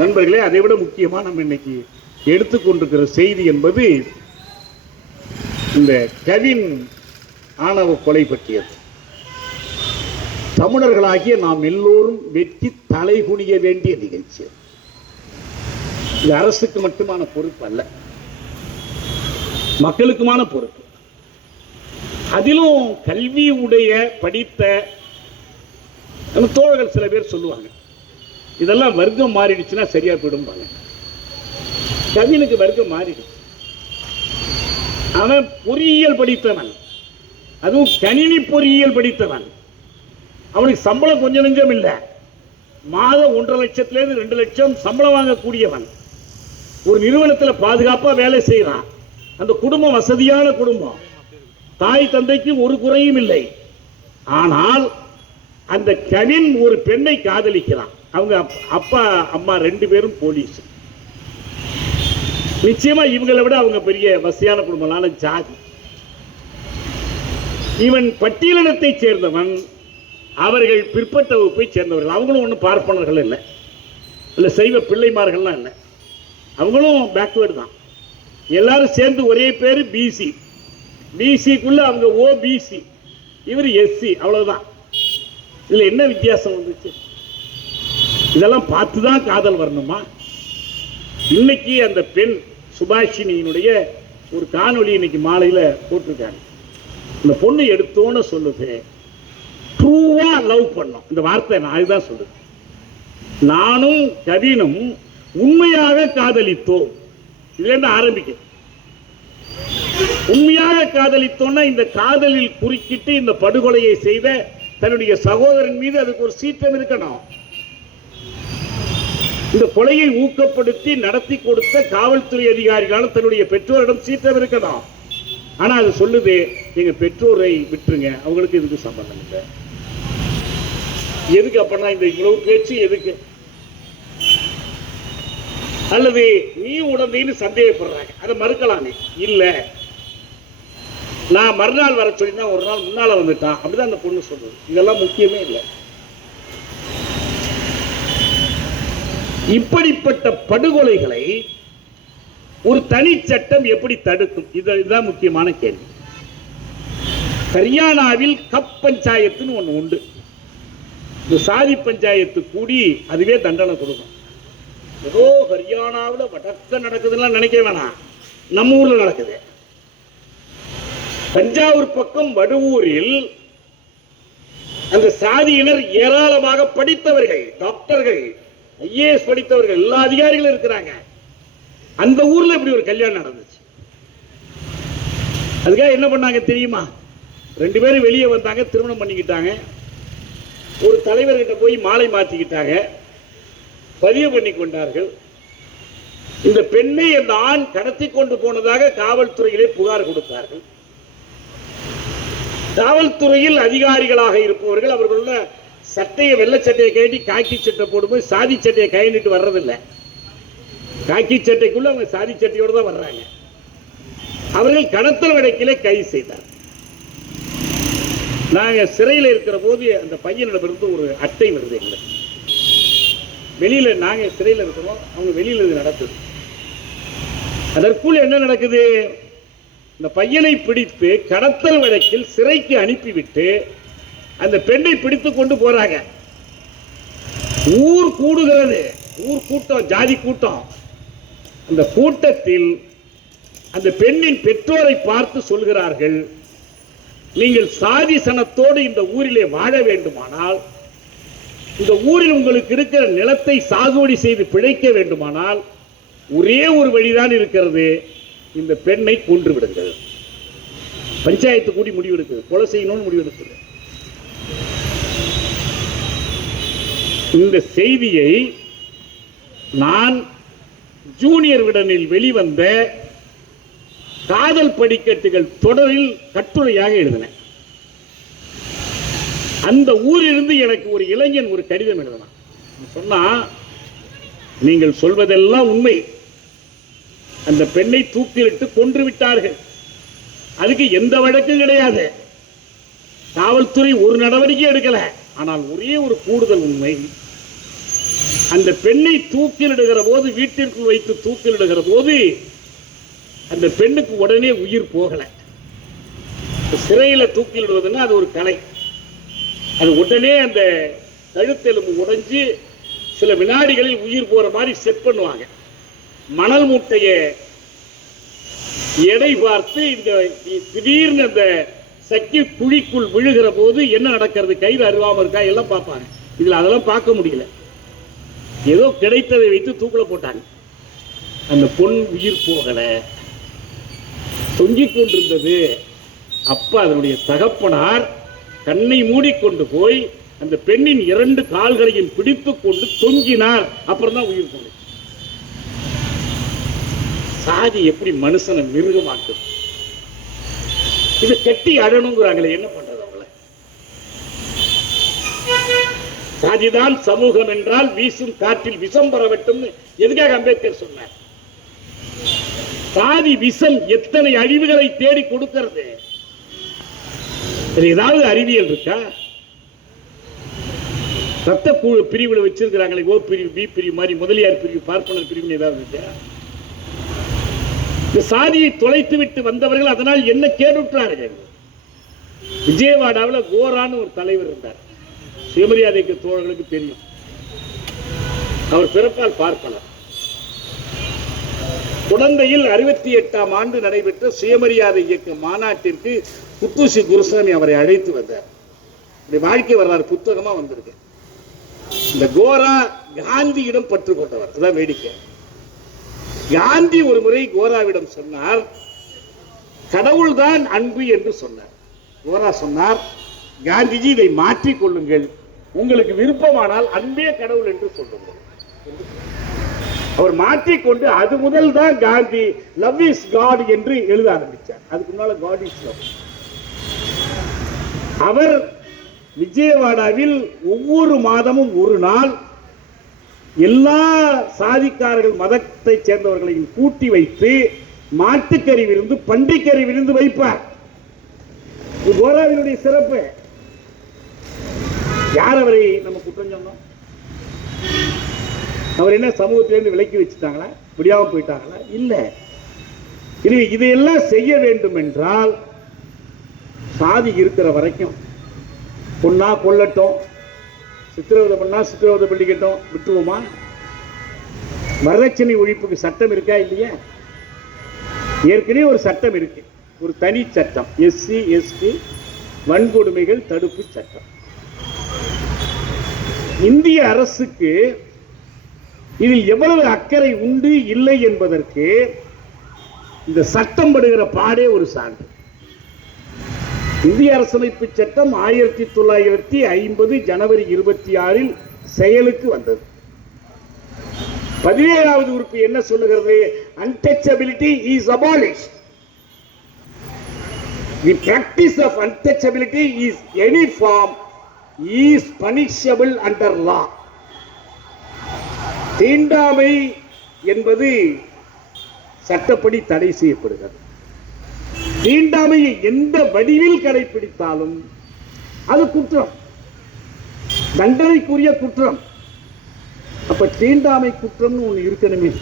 நண்பர்களே அதை விட முக்கியமா நம்ம இன்னைக்கு எடுத்துக்கொண்டிருக்கிற செய்தி என்பது இந்த கவின் ஆணவ கொலை பற்றியது. தமிழர்களாகிய நாம் எல்லோரும் வெற்றி தலைகுனிய வேண்டிய நிகழ்ச்சி. இது அரசுக்கு மட்டுமான பொறுப்பு அல்ல. மக்களுக்குமான பொறுப்பு. அதிலும் கல்வியுடைய படித்த தோழர்கள் சில பேர் சொல்லுவாங்க இதெல்லாம் வர்க்கம் மாறிடுச்சுன்னா சரியா போயிடும்பாங்க. கவினுக்கு வர்க்கம் மாறிடுச்சு. அவன் பொறியியல் படித்தவன். அதுவும் கணினி பொறியியல் படித்தவன். அவனுக்கு சம்பளம் கொஞ்சம் நெஞ்சம் இல்லை. மாதம் ஒன்றரை லட்சத்திலேருந்து ரெண்டு லட்சம் சம்பளம் வாங்கக்கூடியவன். ஒரு நிறுவனத்தில் பாதுகாப்பாக வேலை செய்கிறான் அந்த குடும்பம் வசதியான குடும்பம். தாய் தந்தைக்கு ஒரு குறையும் இல்லை. ஆனால் அந்த கவின் ஒரு பெண்ணை காதலிக்கிறான். அவங்க அப்பா அம்மா ரெண்டு பேரும் போலீஸ். நிச்சயமா இவங்களை விட அவங்க பெரிய வசதியான குடும்பம்னால ஜாதி. இவன் பட்டியலினத்தை சேர்ந்தவன் அவர்கள் பிற்பட்ட வகுப்பை சேர்ந்தவர்கள். அவங்களும் ஒன்றும் பார்ப்பனர்கள் இல்லை. இல்லை சைவ பிள்ளைமார்கள்லாம் இல்லை. அவங்களும் பேக்வேர்டு தான். எல்லாரும் சேர்ந்து ஒரே பேர் பிசி பிசிக்குள்ள அவங்க ஓபிசி இவர் எஸ்சி அவ்வளவுதான். இதில் என்ன வித்தியாசம் வந்துச்சு? இதெல்லாம் பார்த்து தான் காதல் வரணுமா? இன்னைக்கு அந்த பெண் சுபாஷினியினுடைய ஒரு காணொலி இன்னைக்கு மாலையில போட்டிருக்காங்க. இந்த பொண்ணு எடுத்தோன்னு சொல்லுது. ட்ரூவா லவ் பண்ணோம். இந்த வார்த்தை நான் அதுதான் சொல்லுது. நானும் கவினும் உண்மையாக காதலித்தோம். இதுலேருந்து ஆரம்பிக்க உண்மையாக காதலித்தோம்னா இந்த காதலில் குறுக்கிட்டு இந்த படுகொலையை செய்த தன்னுடைய சகோதரன் மீது அதுக்கு ஒரு சீற்றம் இருக்கணும். இந்த கொலையை ஊக்கப்படுத்தி நடத்தி கொடுத்த காவல்துறை அதிகாரிகளால் தன்னுடைய பெற்றோரிடம் சீற்றம் இருக்கலாம். ஆனால் அது சொல்லுது எங்கள் பெற்றோரை விட்டுருங்க அவங்களுக்கு இதுக்கு சம்பந்தம் இல்லை. எதுக்கு அப்படின்னா இந்த இவ்வளவு பேச்சு எதுக்கு? அல்லது நீ உடந்தைன்னு சந்தேகப்படுறாங்க. அதை மறுக்கலாமே. இல்லை. நான் மறுநாள் வர சொல்லி ஒரு நாள் முன்னால் வந்துட்டான். அப்படிதான் அந்த பொண்ணு சொல்றது. இதெல்லாம் முக்கியமே இல்லை. இப்படிப்பட்ட படுகொலைகளை ஒரு தனி சட்டம் எப்படி தடுக்கும்? இதுதான் முக்கியமான கேள்வி. ஹரியானாவில் கப் பஞ்சாயத்துன்னு ஒண்ணு உண்டு. இந்த சாதி பஞ்சாயத்து கூடி அதுவே தண்டனை கொடுக்கும். ஏதோ ஹரியானாவில் வடக்க நடக்குதுன்னா நினைக்க வேணாம். நம்ம ஊர்ல நடக்குது. தஞ்சாவூர் பக்கம் வடுவூரில் அந்த சாதியினர் ஏராளமாக படித்தவர்கள் டாக்டர்கள் ஐஏஎஸ் படித்தவர்கள் எல்லா அதிகாரிகளும் இருக்கிறாங்க. அந்த ஊர்ல இப்படி ஒரு கல்யாணம் நடந்துச்சு. அதுக்காக என்ன பண்ணாங்க தெரியுமா? ரெண்டு பேரும் வெளியே வந்தாங்க திருமணம் பண்ணிக்கிட்டாங்க. ஒரு தலைவர்கிட்ட போய் மாலை மாத்திக்கிட்டாங்க. பதிவு பண்ணி கொண்டார்கள். இந்த பெண்ணை அந்த ஆண் கடத்தி கொண்டு போனதாக காவல்துறையிலே புகார் கொடுத்தார்கள். காவல்துறையில் அதிகாரிகளாக இருப்பவர்கள் அவர்களுள்ள சட்டையை வெள்ளை சட்டையை கழட்டி காக்கி சட்டை போடும்போது சாதி சட்டையை கையிட்டு வர்றதில்லை. காக்கி சட்டைக்குள்ள அவங்க சாதி சட்டையோடு தான் வர்றாங்க. அவர்கள் கடத்தல் வழக்கிலே கைது செய்தார். நாங்க சிறையில் இருக்கிற போது அந்த பையனிடமிருந்து ஒரு அட்டை வருது எங்களுக்கு. வெளியில நாங்க சிறையில் இருக்கிறோம். அவங்க வெளியில இது நடக்குது. அதற்குள் என்ன நடக்குது? இந்த பையனை பிடித்து கடத்தல் வழக்கில் சிறைக்கு அனுப்பிவிட்டு அந்த பெண்ணை பிடித்து கொண்டு போறாங்க. ஊர் கூடுகிறது. ஊர் கூட்டம் ஜாதி கூட்டம். அந்த கூட்டத்தில் அந்த பெண்ணின் பெற்றோரை பார்த்து சொல்கிறார்கள் நீங்கள் சாதி சனத்தோடு இந்த ஊரிலே வாழ வேண்டுமானால் இந்த ஊரில் உங்களுக்கு இருக்கிற நிலத்தை சாகுபடி செய்து பிழைக்க வேண்டுமானால் ஒரே ஒரு வழிதான் இருக்கிறது. இந்த பெண்ணை கொன்று விடுங்கள். பஞ்சாயத்து கூடி முடிவெடுக்குது கொலை செய்யணும்னு முடிவெடுக்குது. இந்த செய்தியை நான் ஜூனியர் விடனில் வெளிவந்த காதல் படிக்கட்டுகள் தொடரில் கட்டுரையாக எழுதினேன். அந்த ஊரிலிருந்து எனக்கு ஒரு இளைஞன் ஒரு கடிதம் எழுதினான். சொன்னா நீங்கள் சொல்வதெல்லாம் உண்மை. அந்த பெண்ணை தூக்கிலிட்டு கொன்று விட்டார்கள். அதுக்கு எந்த வழக்கும் கிடையாது. காவல்துறை ஒரு நடவடிக்கை எடுக்கல. ஆனால் ஒரே ஒரு கூடுதல் உண்மை அந்த பெண்ணை தூக்கிலிடுகிற போது வீட்டிற்குள் வைத்து தூக்கிலிடுகிற போது அந்த பெண்ணுக்கு உடனே உயிர் போகல. சிறையில தூக்கிலிடுவதுன்னா அது ஒரு கலை. அது உடனே அந்த கழுத்தெலும்பு உடைஞ்சு சில வினாடிகளில் உயிர் போற மாதிரி செட் பண்ணுவாங்க. மணல் மூட்டையை எடை பார்த்து இந்த திடீர்னு அந்த சக்கி குழிக்குள் விழுகிற போது என்ன நடக்கிறது? கயிறு அருவாமல் இருக்கா? எல்லாம் பார்ப்பாங்க. இதுல அதெல்லாம் பார்க்க முடியல. ஏதோ கிடைத்ததை வைத்து தூக்குல போட்டாங்க. அந்த பொன் உயிர் போகல. தொங்கிக் கொண்டிருந்தது. அப்ப அதனுடைய தகப்பனார் கண்ணை மூடிக்கொண்டு போய் அந்த பெண்ணின் இரண்டு கால்களையும் பிடித்து கொண்டு தொங்கினார். அப்புறம் தான் உயிர் போனது. சாதி எப்படி மனுஷனை மிருகமாக்குது? இது கெட்டி அழணுங்கிறாங்களே என்ன பண்றது சாதிதான் சமூகம் என்றால் வீசும் காற்றில் விஷம் பரவட்டும்னு எதுக்காக அம்பேத்கர் சொன்னார்? சாதி விஷம் எத்தனை அழிவுகளை தேடி கொடுக்கிறது? ஏதாவது அறிவியல் இருக்கா? ரத்த குழு பிரிவுல வச்சிருக்கிறாங்களே ஓ பிரிவு பி பிரிவு மாதிரி முதலியார் பிரிவு பார்ப்பனர் பிரிவுன்னு ஏதாவது இருக்கா? இந்த சாதியை தொலைத்து விட்டு வந்தவர்கள் அதனால் என்ன கேடுற்றார்கள்? விஜயவாடாவில் கோரான்னு ஒரு தலைவர் இருந்தார். சுயமரியாதைக்கு தோழர்களுக்கு தெரியும். அவர் பிறப்பால் பார்ப்பனர் குழந்தையில் அறுபத்தி எட்டாம் ஆண்டு நடைபெற்ற சுயமரியாதை இயக்க மாநாட்டிற்கு புத்தூசி குருசாமி அவரை அழைத்து வந்தார். இந்த வாழ்க்கை வரலாறு புத்தகமா வந்திருக்கு. இந்த கோரா காந்தியிடம் பற்று கொண்டவர் அதான் வேடிக்கை. காந்தி ஒரு முறை கோராவிடம் சொன்னார் கடவுள்தான் அன்பு என்று சொன்னார். கோரா சொன்னார் காந்திஜி இதை மாற்றிக் கொள்ளுங்கள் உங்களுக்கு விருப்பமானால் அன்பே கடவுள் என்று சொல்லுங்கள். அவர் மாற்றிக்கொண்டு அது முதல் தான் காந்தி லவ் இஸ் காட் என்று எழுத ஆரம்பித்தார் அதுக்கு முன்னால காட் இஸ் லவ் அவர் விஜயவாடாவில் ஒவ்வொரு மாதமும் ஒரு நாள் எல்லா சாதிக்காரர்கள் மதத்தை சேர்ந்தவர்களையும் கூட்டி வைத்து மாட்டுக்கறி விருந்து பன்றிக்கறி விருந்து வைப்பார். இது சிறப்பு. யார் அவரை நம்ம குற்றம் சொன்னோம்? அவர் என்ன சமூகத்திலேருந்து விலக்கி வச்சுட்டாங்களா? முடியாமல் போயிட்டாங்களா? இல்லை. இனி இதையெல்லாம் செய்ய வேண்டும் என்றால் சாதி இருக்கிற வரைக்கும் பொண்ணா கொல்லட்டும். சித்திரவதை பண்ணா சித்திரவதை பண்ணிக்கட்டும். விட்டுவோமா வரதட்சணை ஒழிப்புக்கு சட்டம் இருக்கா இல்லையா? ஏற்கனவே ஒரு சட்டம் இருக்கு. ஒரு தனி சட்டம். எஸ்சி எஸ்டி வன்கொடுமைகள் தடுப்பு சட்டம். இந்திய அரசுக்கு இதில் எவ்வளவு அக்கறை உண்டு இல்லை என்பதற்கு இந்த சட்டம் படுகிற பாடே ஒரு சான்று. இந்திய அரசமைப்பு சட்டம் ஆயிரத்தி தொள்ளாயிரத்தி ஐம்பது ஜனவரி இருபத்தி ஆறில் செயலுக்கு வந்தது. பதினேழாவது உறுப்பு என்ன சொல்லுகிறது? Untouchability is abolish the practice of untouchability is any form is punishable under law தீண்டாமை என்பது சட்டப்படி தடை செய்யப்படுகிறது. தீண்டாமையை எந்த வடிவில் கடைபிடித்தாலும் அது குற்றம். தண்டனைக்குரிய குற்றம். அப்ப தீண்டாமை குற்றம்னு ஒண்ணு இருக்கணுமே.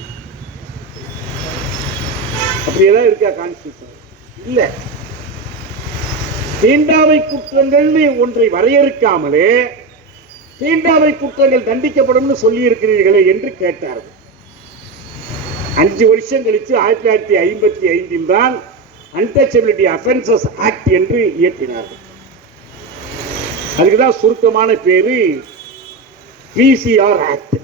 அப்படி ஏதாவது இருக்கா கான்ஸ்டியூஷன் இல்லை. தீண்டாமை குற்றங்கள்னு ஒன்றை வரையறுக்காமலே தீண்டாமை குற்றங்கள் தண்டிக்கப்படும்னு சொல்லி இருக்கிறீர்களே என்று கேட்டார்கள். அஞ்சு வருஷம் கழிச்சு ஆயிரத்தி தொள்ளாயிரத்தி ஐம்பத்தி ஐந்தில் தான் அன்டச்சபிலிட்டி அஃபென்சஸ் ஆக்ட் என்று இயற்றினார்கள். அதுக்கு தான் சுருக்கமான பேரு PCR act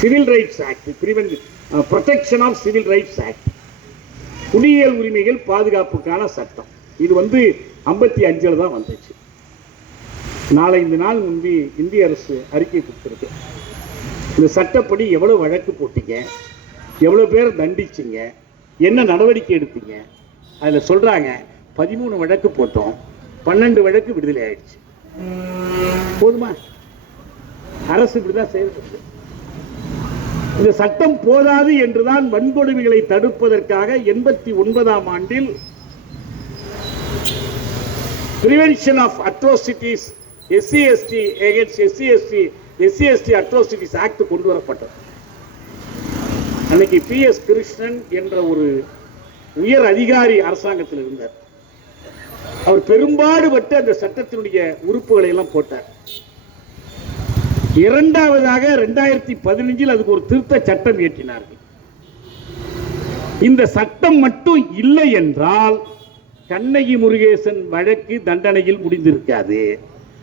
civil rights act prevent protection of civil rights act குடியியல் உரிமைகள் பாதுகாப்புக்கான சட்டம். இது வந்து ஐம்பத்தி அஞ்சில் தான் வந்துச்சு. நாலஞ்சு நாள் முன்பு இந்திய அரசு அறிக்கை கொடுத்துருக்கு. இந்த சட்டப்படி எவ்வளோ வழக்கு போட்டீங்க? எவ்வளோ பேர் தண்டிச்சிங்க? என்ன நடவடிக்கை எடுத்தீங்க? அதில் சொல்கிறாங்க பதிமூணு வழக்கு போட்டோம் பன்னெண்டு வழக்கு விடுதலை ஆயிடுச்சு. போதுமா? அரசு இப்படிதான் செயல்படுது. இந்த சட்டம் போதாது என்றுதான் வன்கொடுமைகளை தடுப்பதற்காக எண்பத்தி ஒன்பதாம் ஆண்டில் prevention of atrocities SC ST against SC ST SC ST atrocities act கொண்டு வரப்பட்டது அன்னைக்கு பி எஸ் கிருஷ்ணன் என்ற ஒரு உயர் அதிகாரி அரசாங்கத்தில் இருந்தார். அவர் பெரும்பாடுபட்டு அந்த சட்டத்தினுடைய உறுப்புகளை எல்லாம் போட்டார். இரண்டாவதாக ரெண்டாயிரத்தி பதினஞ்சில் அதுக்கு ஒரு திருத்த சட்டம் இயற்றினார்கள். இந்த சட்டம் மட்டும் இல்லை என்றால் கண்ணகி முருகேசன் வழக்கு தண்டனையில் முடிந்திருக்காது.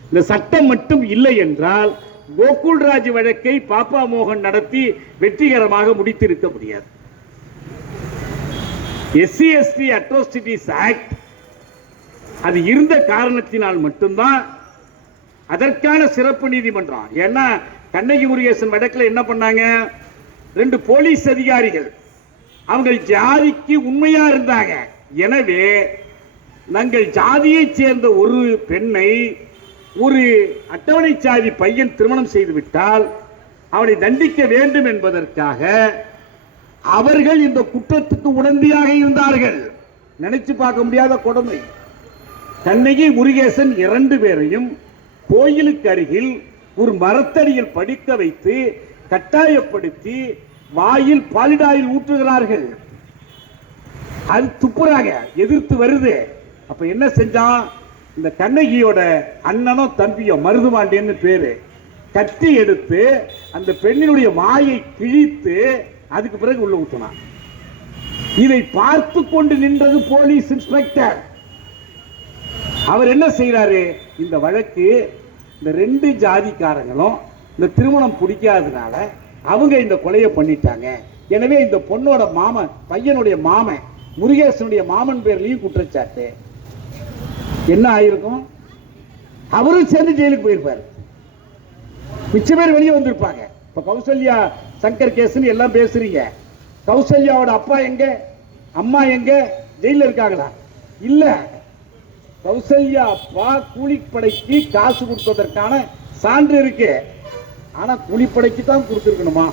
இந்த சட்டம் மட்டும் இல்லை என்றால் கோகுல்ராஜ் வழக்கை பாப்பா மோகன் நடத்தி வெற்றிகரமாக முடித்திருக்க முடியாது. எஸ்சி எஸ்டி அட்ரோசிட்டிஸ் ஆக்ட் அது இருந்த காரணத்தினால் மட்டும்தான் அதற்கான சிறப்பு நீதிமன்றம். ஏன்னா கண்ணகி முருகேசன் வடக்கில் என்ன பண்ணாங்க? ரெண்டு போலீஸ் அதிகாரிகள். அவங்க ஜாதிக்கு உண்மையா இருந்தாங்க. எனவே நாங்கள் ஜாதியைச் சேர்ந்த ஒரு பெண்ணை ஒரு அட்டவணை சாதி பையன் திருமணம் செய்துவிட்டால் அவனை தண்டிக்க வேண்டும் என்பதற்காக அவர்கள் இந்த குற்றத்துக்கு உடந்தையாக இருந்தார்கள். நினைச்சு பார்க்க முடியாத கொடுமை. கண்ணகி முருகேசன் இரண்டு பேரையும் கோயிலுக்கு அருகில் ஒரு மரத்தடியில் படிக்க வைத்து கட்டாயப்படுத்தி வாயில் பாலிடாயில் ஊற்றுகிறார்கள். அது துப்புறாங்க எதிர்த்து வருது. அப்ப என்ன செஞ்சான் இந்த கண்ணகியோட அண்ணனோ தம்பியோ மருதுமாண்டியன்னு பேரு. கத்தி எடுத்து அந்த பெண்ணினுடைய வாயை கிழித்து அதுக்கு பிறகு உள்ள ஊற்றினான். இதை பார்த்து கொண்டு நின்றது போலீஸ் இன்ஸ்பெக்டர். அவர் என்ன செய்யறாரு இந்த வழக்கு இந்த ரெண்டு ஜாதிக்காரங்களும் இந்த திருமணம் பிடிக்காததுனால அவங்க இந்த கொலையை பண்ணிட்டாங்க. எனவே இந்த பொண்ணோட மாமன் பையனுடைய மாமன் முருகேசனுடைய மாமன் பேர்லையும் குற்றச்சாட்டு. என்ன ஆயிருக்கும்? அவரும் சேர்ந்து ஜெயிலுக்கு போயிருப்பாரு. மிச்ச பேர் வெளியே வந்திருப்பாங்க. இப்ப கௌசல்யா சங்கர் கேஸ்னு எல்லாம் பேசுறீங்க. கௌசல்யாவோட அப்பா எங்க? அம்மா எங்க? ஜெயில இருக்காங்களா? இல்லை. கௌசல்யா பா கூலிப்படைக்கு காசு கொடுத்ததற்கான சான்று இருக்கு. ஆனா கூலிப்படைக்கு தான் கொடுத்துருக்கணுமா?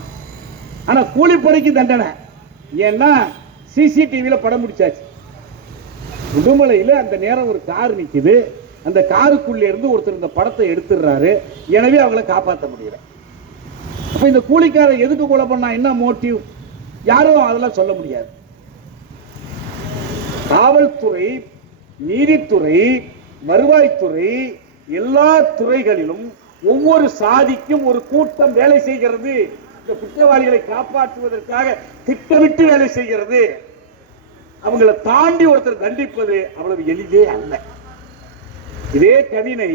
ஆனா கூலிப்படைக்கு தண்டனை. ஏன்னா சிசிடிவியில படம் முடிச்சாச்சு உடுமலையில அந்த நேரம் ஒரு கார் நிக்குது. அந்த காருக்குள்ள இருந்து ஒருத்தர் இந்த படத்தை எடுத்துடுறாரு. எனவே அவங்கள காப்பாற்ற முடியல. அப்ப இந்த கூலிக்கார எதுக்கு கொலை பண்ணா? என்ன மோட்டிவ் யாரும் அதெல்லாம் சொல்ல முடியாது. காவல்துறை நீதித்துறை வருவாய்த்துறை எல்லா துறைகளிலும் ஒவ்வொரு சாதிக்கும் ஒரு கூட்டம் வேலை செய்கிறது. இந்த குற்றவாளிகளை காப்பாற்றுவதற்காக திட்டமிட்டு வேலை செய்கிறது. அவங்களை தாண்டி ஒருத்தர் தண்டிப்பது அவ்வளவு எளிதே அல்ல. இதே கவினை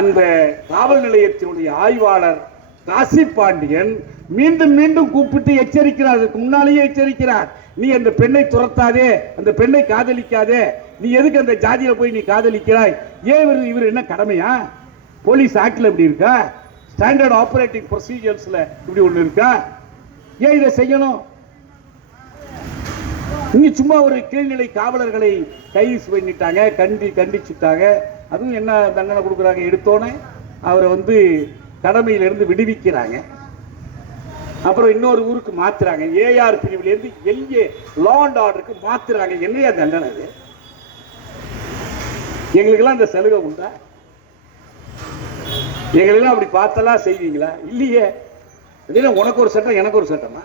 அந்த காவல் நிலையத்தினுடைய ஆய்வாளர் காசி பாண்டியன் மீண்டும் மீண்டும் கூப்பிட்டு எச்சரிக்கிறார். அதுக்கு முன்னாலேயே எச்சரிக்கிறார். நீ அந்த பெண்ணை துரத்தாதே அந்த பெண்ணை காதலிக்காதே நீ எதுக்கு அந்த ஜாதியில போய் நீ காதலிக்கிறாய்? ஏன் இவர் இவர் என்ன கடமையா? போலீஸ் ஆக்ட்ல இப்படி இருக்கா? ஸ்டாண்டர்ட் ஆபரேட்டிங் ப்ரொசீஜர்ஸ்ல இப்படி ஒண்ணு இருக்கா? ஏன் இதை செய்யணும்? இங்க சும்மா ஒரு கீழ்நிலை காவலர்களை கைது பண்ணிட்டாங்க கண்டி கண்டிச்சுட்டாங்க. அதுவும் என்ன தண்டனை கொடுக்குறாங்க? எடுத்தோன்னே அவரை வந்து கடமையிலிருந்து விடுவிக்கிறாங்க. அப்புறம் இன்னொரு ஊருக்கு மாத்துறாங்க. ஏஆர் பிரிவுலேருந்து எல்ஏ லா அண்ட் ஆர்டருக்கு மாத்துறாங்க. என்னையா தண்டனை இது? எங்களுக்கெல்லாம் அந்த சலுகை உண்டா? எங்களுக்கெல்லாம் அப்படி பார்த்தெல்லாம் செய்வீங்களா? இல்லையே. இல்லைன்னா உனக்கு ஒரு சட்டம் எனக்கு ஒரு சட்டமா?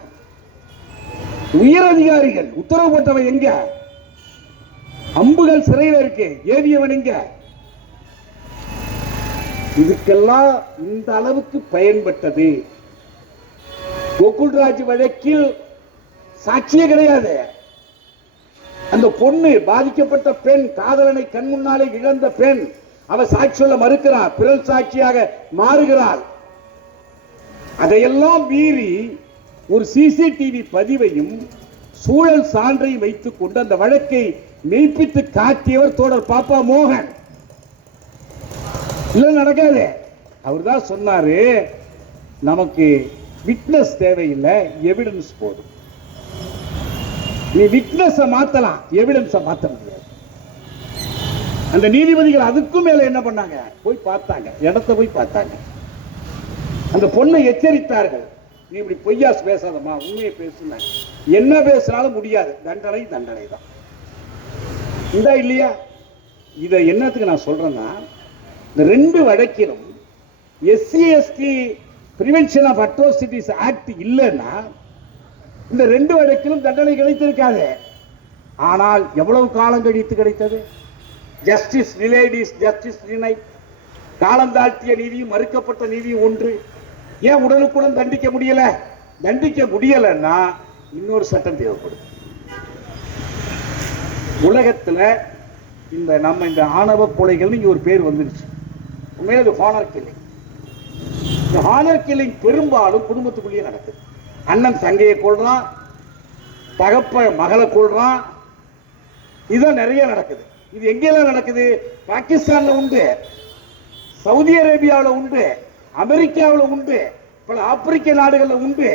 உயர் அதிகாரிகள் உத்தரவு போட்டவன் எங்க? அம்புகள் சிறையில் இருக்கு ஏவியவன் எங்க? இதுக்கெல்லாம் இந்த அளவுக்கு பயன்பட்டது. கோகுல்ராஜ் வழக்கில் சாட்சியே கிடையாது. அந்த பொண்ணு பாதிக்கப்பட்ட பெண் காதலனை கண் முன்னாலே இழந்த பெண் அவ சாட்சி சொல்ல மறுக்கிறார் பிறல் சாட்சியாக மாறுகிறாள். அதையெல்லாம் மீறி ஒரு சிசிடிவி பதிவையும் சூழல் சான்றையும் வைத்துக் கொண்டு அந்த வழக்கை மெய்ப்பித்து காட்டியவர் தோடர் பாப்பா மோகன். இல்ல நடக்காது. அவர் தான் சொன்னாரு நமக்கு விட்னஸ் தேவையில்லை எவிடன்ஸ் போதும். நீ விக்னஸை மாத்தலாம் எவிடன்ஸை மாத்த முடியாது. அந்த நீதிபதிகள் அதுக்கும் மேல என்ன பண்ணாங்க? போய் பார்த்தாங்க இடத்த போய் பார்த்தாங்க. அந்த பொண்ணை எச்சரித்தார்கள். நீ இப்படி பொய்யா பேசாதம்மா உண்மையை பேசுன என்ன பேசினாலும் முடியாது. தண்டனை தண்டனை தான். இந்த இல்லையா? இதை என்னத்துக்கு நான் சொல்றேன்னா இந்த ரெண்டு வழக்கிலும் SC ST prevention of atrocities act இல்லைன்னா இந்த ரெண்டு வழக்கிலும் தண்டனை கிடைத்திருக்காது. ஆனால் எவ்வளவு காலம் கழித்து கிடைத்தது? ஜஸ்டிஸ் ரிலேடிஸ் ஜஸ்டிஸ் ரினை காலம் தாழ்த்திய நீதியும் மறுக்கப்பட்ட நீதியும் ஒன்று. ஏன் உடனுக்குடன் தண்டிக்க முடியல? தண்டிக்க முடியலன்னா இன்னொரு சட்டம் தேவைப்படும். உலகத்துல இந்த நம்ம இந்த ஆணவ கொலைகள்னு இங்க ஒரு பேர் வந்துருச்சு. உண்மையில இது ஹானர் கில்லிங் இந்த ஹானர் கில்லிங் பெரும்பாலும் குடும்பத்துக்குள்ளேயே நடக்குது. அண்ணன் தங்கையை கொள்றான் தகப்ப மகளை கொள்றான் இதுதான் நிறைய நடக்குது. இது எங்கெல்லாம் நடக்குது? பாகிஸ்தான்ல உண்டு சவுதி அரேபியாவில் உண்டு அமெரிக்காவில் உண்டு பல ஆப்பிரிக்க நாடுகளில் உண்டு.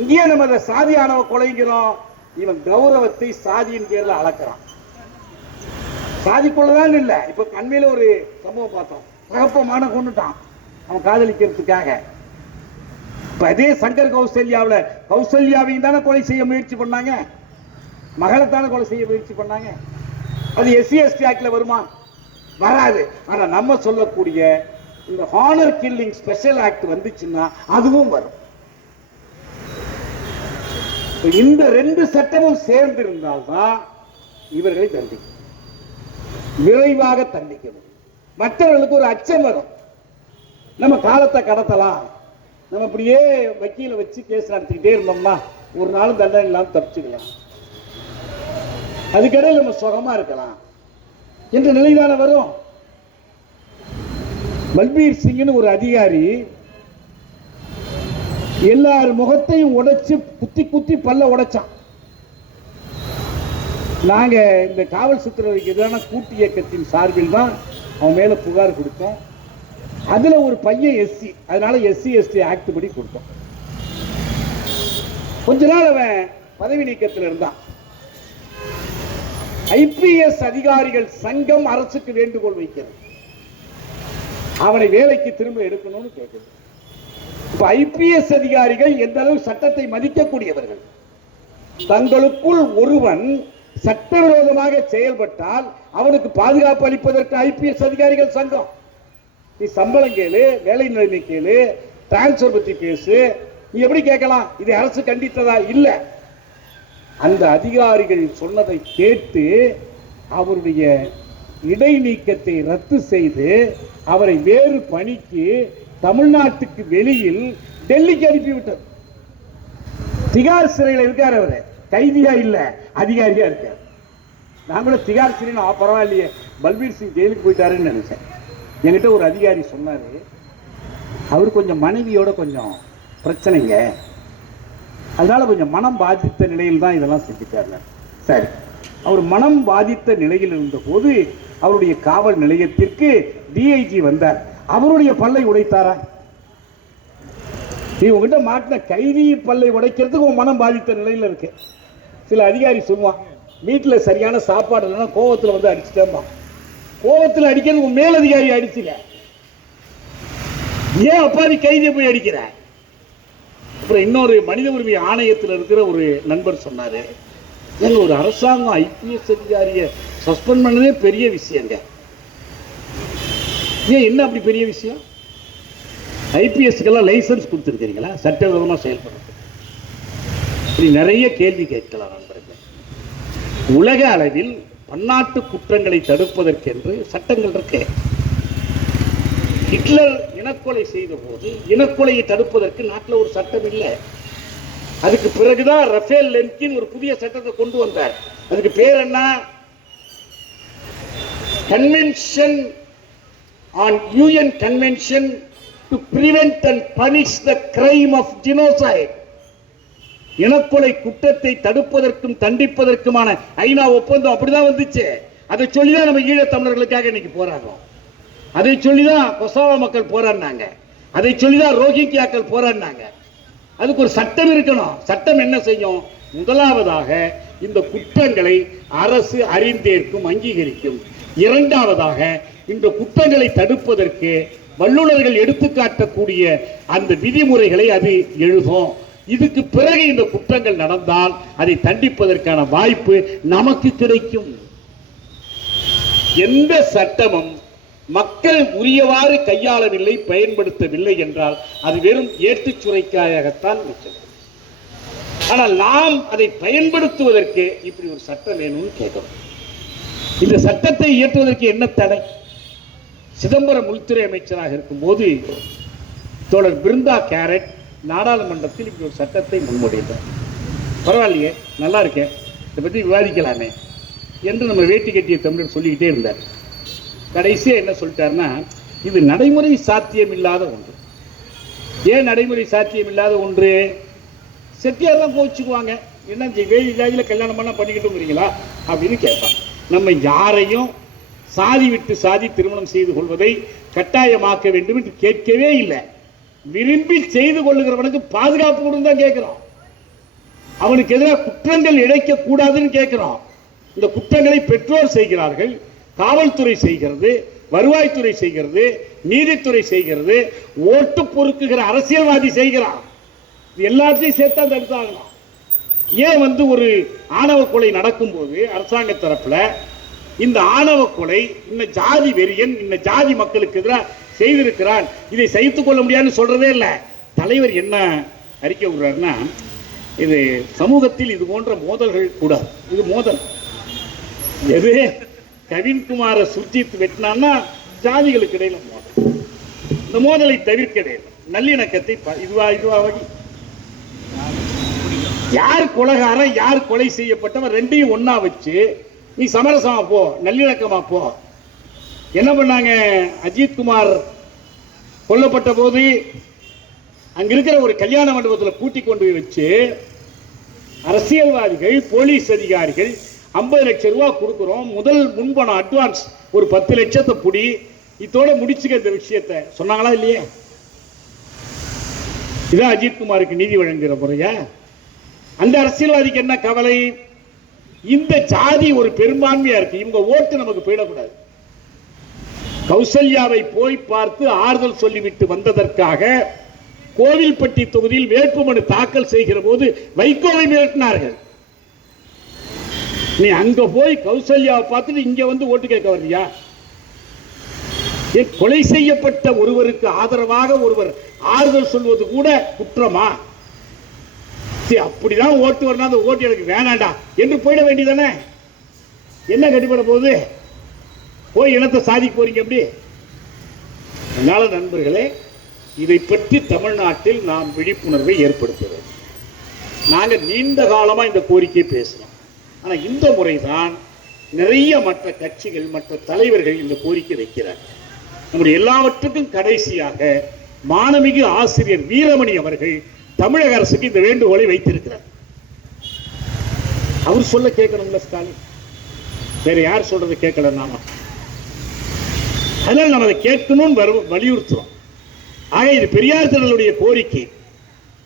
இங்கேயே நம்ம அதை சாதியானவ கொலைங்கிறோம். இவன் கௌரவத்தை சாதியின் பேரில் அளக்கிறான். சாதிக்குள்ளதான் இல்லை இப்போ கண்மையில் ஒரு சம்பவம் பார்த்தோம். தகப்ப மானம் கொண்டுட்டான் அவன் காதலிக்கிறதுக்காக. அதே சங்கர் கௌசல்யாவில் கௌசல்யாவையும் தானே கொலை செய்ய முயற்சி பண்ணாங்க? மகளை தானே கொலை செய்ய முயற்சி பண்ணாங்க? அது எஸ்சி எஸ்டி ஆக்டில் வருமா? வராது. ஆனால் நம்ம சொல்லக்கூடிய இந்த ஹானர் கில்லிங் ஸ்பெஷல் ஆக்ட் வந்துச்சுன்னா அதுவும் வரும். இந்த ரெண்டு சட்டமும் சேர்ந்து இருந்தால்தான் இவர்களை தண்டிக்கும். விரைவாக தண்டிக்க முடியும். மற்றவர்களுக்கு ஒரு அச்சம் வரும். நம்ம காலத்தை கடத்தலாம். நம்ம அப்படியே வக்கீல வச்சு கேஸ் நடத்திக்கிட்டே இருந்தோம்னா ஒரு நாளும் தண்டனை இல்லாமல் தப்பிச்சுக்கலாம். அதுக்கடையில் நம்ம சுகமா இருக்கலாம். என்ற நிலைதான வரும்? பல்பீர் சிங்னு ஒரு அதிகாரி எல்லார் முகத்தையும் உடைச்சு குத்தி குத்தி பல்ல உடைச்சான். நாங்க இந்த காவல் சித்திரவதைக்கு எதிரான கூட்டு இயக்கத்தின் சார்பில் தான் அவன் மேல புகார் கொடுத்தோம். அதுல ஒரு பையன் எஸ்சி அதனால எஸ்சி எஸ்டி ஆக்ட் படி கொடுத்தோம். கொஞ்ச நாள் அவன் பதவி நீக்கத்தில் இருந்தான். ஐபிஎஸ் அதிகாரிகள் சங்கம் அரசுக்கு வேண்டுகோள் வைக்கிறது. அவனை வேலைக்கு திரும்ப எடுக்கணும்னு கேட்குது இப்ப ஐபிஎஸ் அதிகாரிகள் எந்த அளவு சட்டத்தை மதிக்கக்கூடியவர்கள்? தங்களுக்குள் ஒருவன் சட்டவிரோதமாக செயல்பட்டால் அவனுக்கு பாதுகாப்பு அளிப்பதற்கு ஐபிஎஸ் அதிகாரிகள் சங்கம். நீ சம்பளம் கேளு வேலை நிலைமை கேளு டிரான்ஸ்பர் பத்தி பேசு நீ எப்படி கேட்கலாம்? இது அரசு கண்டித்ததா? இல்ல. அந்த அதிகாரிகள் சொன்னதை கேட்டு அவருடைய இடைநீக்கத்தை ரத்து செய்து அவரை வேறு பணிக்கு தமிழ்நாட்டுக்கு வெளியில் டெல்லிக்கு அனுப்பிவிட்டது. திகார் சிறையில் இருக்கார் அவர். கைதியா இல்ல அதிகாரியா இருக்கார். நான் கூட திகார் சிறையில் பரவாயில்லையே. பல்பீர் சிங் ஜெயிலுக்கு போயிட்டாருன்னு நினைச்சேன். என்கிட்ட ஒரு அதிகாரி சொன்னார். அவர் கொஞ்சம் மனைவியோட கொஞ்சம் பிரச்சனைங்க. அதனால கொஞ்சம் மனம் பாதித்த நிலையில் தான் இதெல்லாம் செஞ்சுட்டாரு. சரி. அவர் மனம் பாதித்த நிலையில் இருந்தபோது அவருடைய காவல் நிலையத்திற்கு டிஐஜி வந்தார். அவருடைய பல்லை உடைத்தாரா? நீ உங்ககிட்ட மாட்டின கைதி பல்லை உடைக்கிறதுக்கு உன் மனம் பாதித்த நிலையில் இருக்கு. சில அதிகாரி சொல்லுவான் வீட்டில் சரியான சாப்பாடு இல்லைன்னா கோவத்தில் வந்து அடிச்சுட்டேன்பா கோவத்தில் அடிக்கிறது உன் மேலதிகாரி அடிச்சுங்க ஏன் அப்பாவி கைதியை போய் அடிக்கிற? அப்புறம் இன்னொரு மனித உரிமை ஆணையத்தில் இருக்கிற ஒரு நண்பர் சொன்னாரு. ஏங்க ஒரு அரசாங்கம் ஐபிஎஸ் அதிகாரியை சஸ்பெண்ட் பண்ணதே பெரிய விஷயங்க. ஏன் என்ன அப்படி பெரிய விஷயம்? ஐபிஎஸ்க்கெல்லாம் லைசன்ஸ் கொடுத்துருக்கீங்களா சட்டவிரோதமாக செயல்படுறது. இப்படி நிறைய கேள்வி கேட்கலாம் நண்பர்கள். உலக அளவில் பன்னாட்டு குற்றங்களை தடுப்பதற்கென்று சட்டங்கள் இருக்கு. ஹிட்லர் இனக்கொலை செய்த போது இனக்கொலையை தடுப்பதற்கு நாட்டில் ஒரு சட்டம் இல்லை. அதுக்கு பிறகுதான் ரஃபேல் லென்கின் ஒரு புதிய சட்டத்தை கொண்டு வந்தார். அதுக்கு பேர் என்ன? Convention on UN convention to prevent and punish the crime of genocide இனக்கொலை குற்றத்தை தடுப்பதற்கும் தண்டிப்பதற்குமான ஐநா ஒப்பந்தம் அப்படிதான் வந்துச்சு. அதை சொல்லிதான் நம்ம ஈழத் தமிழர்களுக்காக இன்னைக்கு போராடுறோம். அதை சொல்லிதான் கொசாவா மக்கள் போராடினாங்க. அதை சொல்லிதான் ரோஹிங்கியாக்கள் போராடினாங்க. அதுக்கு ஒரு சட்டம் இருக்கணும். சட்டம் என்ன செய்யும்? முதலாவதாக இந்த குற்றங்களை அரசு அறிந்தேற்கும் அங்கீகரிக்கும். இரண்டாவதாக இந்த குற்றங்களை தடுப்பதற்கு வல்லுநர்கள் எடுத்துக்காட்டக்கூடிய அந்த விதிமுறைகளை அது எழுதும். இதுக்கு பிறகு இந்த குற்றங்கள் நடந்தால் அதை தண்டிப்பதற்கான வாய்ப்பு நமக்கு கிடைக்கும். எந்த சட்டமும் மக்கள் உரியவாறு கையாளவில்லை பயன்படுத்தவில்லை என்றால் அது வெறும் ஏற்றுச் சுரைக்காயாகத்தான் இருக்கிறது. ஆனால் நாம் அதை பயன்படுத்துவதற்கு இப்படி ஒரு சட்டம் வேணும்னு கேட்கிறோம் இந்த சட்டத்தை இயற்றுவதற்கு என்ன தடை? சிதம்பரம் உள்துறை அமைச்சராக இருக்கும்போது தோழர் பிருந்தா கேரட் நாடாளுமன்றத்தில் இப்படி ஒரு சட்டத்தை முன்மொழிந்தார் பரவாயில்லையே நல்லா இருக்கே. இதை பற்றி விவாதிக்கலாமே என்று நம்ம வேட்டி கட்டிய தமிழர் சொல்லிக்கிட்டே இருந்தார். கடைசியாக என்ன சொல்லிட்டாருன்னா இது நடைமுறை சாத்தியம் இல்லாத ஒன்று. ஏன் நடைமுறை சாத்தியம் இல்லாத ஒன்று? செட்டியார் தான் கோச்சுக்குவாங்க என்ன வேலி ஜாதியில் கல்யாணம் பண்ணால் பண்ணிக்கிட்டோங்கிறீங்களா? அப்படின்னு கேட்பான். நம்ம யாரையும் சாதி விட்டு சாதி திருமணம் செய்து கொள்வதை கட்டாயமாக்க வேண்டும் என்று கேட்கவே இல்லை. விரும்பி செய்து கொள்ளுகிறவனுக்கு பாதுகாப்பு கொடுன்னு தான் கேட்கிறோம் அவனுக்கு எதிராக குற்றங்கள் இழைக்க கூடாதுன்னு கேட்கிறோம் இந்த குற்றங்களை பெற்றோர் செய்கிறார்கள் காவல்துறை செய்கிறது வருவாய்த்துறை செய்கிறது நீதித்துறை செய்கிறது ஓட்டு பொறுக்குகிற அரசியல்வாதி செய்கிறான். இது எல்லாத்தையும் சேர்த்தா தடுத்தாகலாம் ஏன் வந்து ஒரு ஆணவ கொலை நடக்கும்போது அரசாங்க தரப்புல இந்த ஆணவ கொலை இந்த ஜாதி வெறியன் இந்த ஜாதி மக்களுக்கு எதிராக செய்திருக்கிறான். இதை சகித்துக் கொள்ள முடியாதுன்னு சொல்றதே இல்லை. தலைவர் என்ன அறிக்கை விடுறாருன்னா இது சமூகத்தில் இது போன்ற மோதல்கள் கூடாது இது மோதல். எது? கவின்குமாரை சுர்ஜித் வெட்டினான்னா ஜாதிகளுக்கு இடையில மோதல். இந்த மோதலை தவிர்க்க நல்லிணக்கத்தை ப- இதுவா இதுவா வகி. யார் கொலகாரன் யார் கொலை செய்யப்பட்டவன் ரெண்டையும் ஒன்னா வச்சு நீ சமரசமா போ நல்லிணக்கமா போ என்ன பண்ணாங்க? அஜித்குமார் கொல்லப்பட்ட போது அங்க இருக்கிற ஒரு கல்யாண மண்டபத்தில் கூட்டி கொண்டு போய் வச்சு அரசியல்வாதிகள் போலீஸ் அதிகாரிகள் ஐம்பது லட்சம் ரூபாய் கொடுக்குறோம். முதல் முன்பணம் அட்வான்ஸ் ஒரு பத்து லட்சத்தை புடி. இதோட முடிச்சுக்க இந்த விஷயத்தை. சொன்னாங்களா இல்லையே? இதான் அஜித்குமாருக்கு நீதி வழங்குகிற முறையா. அந்த அரசியல்வாதிக்கு என்ன கவலை? இந்த ஜாதி ஒரு பெரும்பான்மையா இருக்கு. இவங்க ஓட்டு நமக்கு போயிடக்கூடாது. கௌசல்யாவை போய் பார்த்து ஆறுதல் சொல்லிவிட்டு வந்ததற்காக கோவில்பட்டி தொகுதியில் வேட்புமனு தாக்கல் செய்கிற போது வைகோவை மிரட்டினார்கள். நீ அங்க போய் கௌசல்யாவை பார்த்துட்டு இங்க வந்து ஓட்டு கேட்க வர்றியா? கொலை செய்யப்பட்ட ஒருவருக்கு ஆதரவாக ஒருவர் ஆறுதல் சொல்வது கூட குற்றமா? சரி, அப்படிதான் ஓட்டு வரணும். அந்த ஓட்டு எனக்கு வேணாண்டா. என்று போயிட வேண்டியதானே? என்ன கட்டுப்பட போகுது? போய் இனத்தை சாதிக்க போறீங்க எப்படி? அதனால நண்பர்களே இதை பற்றி தமிழ்நாட்டில் நாம் விழிப்புணர்வை ஏற்படுத்துகிறோம். நாங்கள் நீண்ட காலமா இந்த கோரிக்கையை பேசுகிறோம் ஆனா இந்த முறைதான் நிறைய மற்ற கட்சிகள் மற்ற தலைவர்கள் இந்த கோரிக்கை வைக்கிறார் நம்முடைய எல்லாவற்றுக்கும் கடைசியாக மானமிகு ஆசிரியர் வீரமணி அவர்கள் தமிழக அரசுக்கு இந்த வேண்டுகோளை வைத்திருக்கிறார். அவர் சொல்ல கேட்கணும்ல ஸ்டாலின். வேற யார் சொல்றது கேட்கல நாம? அதனால் நம்ம அதை கேட்கணும்னு வரு- வலியுறுத்துறோம். ஆக இது பெரியார் திடலுடைய கோரிக்கை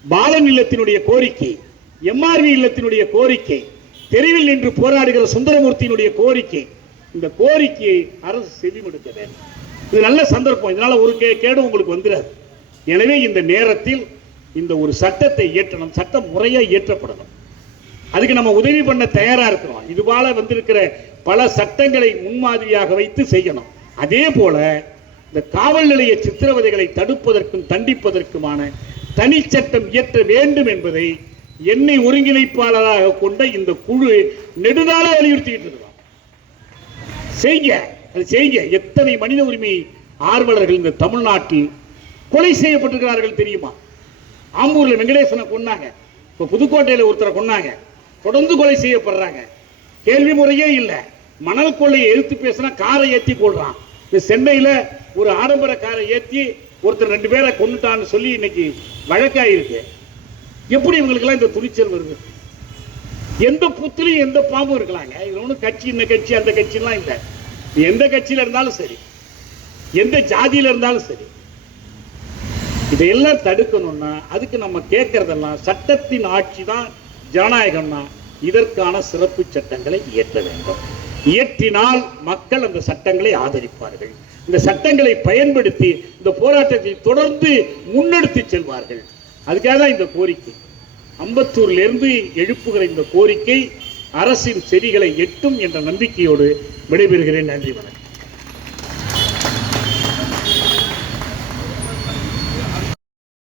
பாலன் இல்லத்தினுடைய கோரிக்கை எம்ஆர்வி இல்லத்தினுடைய கோரிக்கை தெருவில் நின்று போராடுகிற சுந்தரமூர்த்தியினுடைய கோரிக்கை இந்த கோரிக்கையை அரசு செவிமடுக்க வேண்டும். இது நல்ல சந்தர்ப்பம். இதனால் ஒரு கே கேடும் உங்களுக்கு வந்துடாது எனவே இந்த நேரத்தில் இந்த ஒரு சட்டத்தை இயற்றணும் சட்டம் முறையாக இயற்றப்படணும். அதுக்கு நம்ம உதவி பண்ண தயாராக இருக்கிறோம். இதுபால வந்திருக்கிற பல சட்டங்களை முன்மாதிரியாக வைத்து செய்யணும். அதே போல இந்த காவல் நிலைய சித்திரவதைகளை தடுப்பதற்கும் தண்டிப்பதற்குமான தனி சட்டம் இயற்ற வேண்டும் என்பதை என்னை ஒருங்கிணைப்பாளராக கொண்ட இந்த குழு நெடுநாளாக வலியுறுத்திக்கிட்டு இருக்கிறோம் செய்ய அது செய்ய எத்தனை மனித உரிமை ஆர்வலர்கள் இந்த தமிழ்நாட்டில் கொலை செய்யப்பட்டிருக்கிறார்கள் தெரியுமா? ஆம்பூரில் வெங்கடேசனை கொன்னாங்க. இப்போ புதுக்கோட்டையில ஒருத்தரை கொன்னாங்க. தொடர்ந்து கொலை செய்யப்படுறாங்க. கேள்வி முறையே இல்லை. மணல் கொள்ளையை எதிர்த்து பேசினா காரை ஏற்றி கொள்றான். இந்த சென்னையில ஒரு ஆடம்பர காரை ஏத்தி ஒருத்தர் ரெண்டு பேரை கொண்டுட்டான்னு சொல்லி இன்னைக்கு வழக்காயிருக்கு. எப்படி இவங்களுக்கெல்லாம் இந்த துணிச்சல் வருது? எந்த புத்திலையும் எந்த பாம்பும் இருக்கலாங்க. இது ஒன்றும் கட்சி இந்த கட்சி அந்த கட்சிலாம் இல்லை. எந்த கட்சியில இருந்தாலும் சரி. எந்த ஜாதியில இருந்தாலும் சரி. இதையெல்லாம் தடுக்கணும்னா அதுக்கு நம்ம கேட்கறதெல்லாம் சட்டத்தின் ஆட்சி தான் ஜனநாயகம்னா இதற்கான சிறப்பு சட்டங்களை இயற்ற வேண்டும். இயற்றினால் மக்கள் அந்த சட்டங்களை ஆதரிப்பார்கள். இந்த சட்டங்களை பயன்படுத்தி இந்த போராட்டத்தை தொடர்ந்து முன்னெடுத்து செல்வார்கள். அதுக்காக தான் இந்த கோரிக்கை. அம்பத்தூர்லேருந்து எழுப்புகிற இந்த கோரிக்கை அரசின் செடிகளை எட்டும் என்ற நம்பிக்கையோடு விடைபெறுகிறேன். நன்றி வணக்கம்.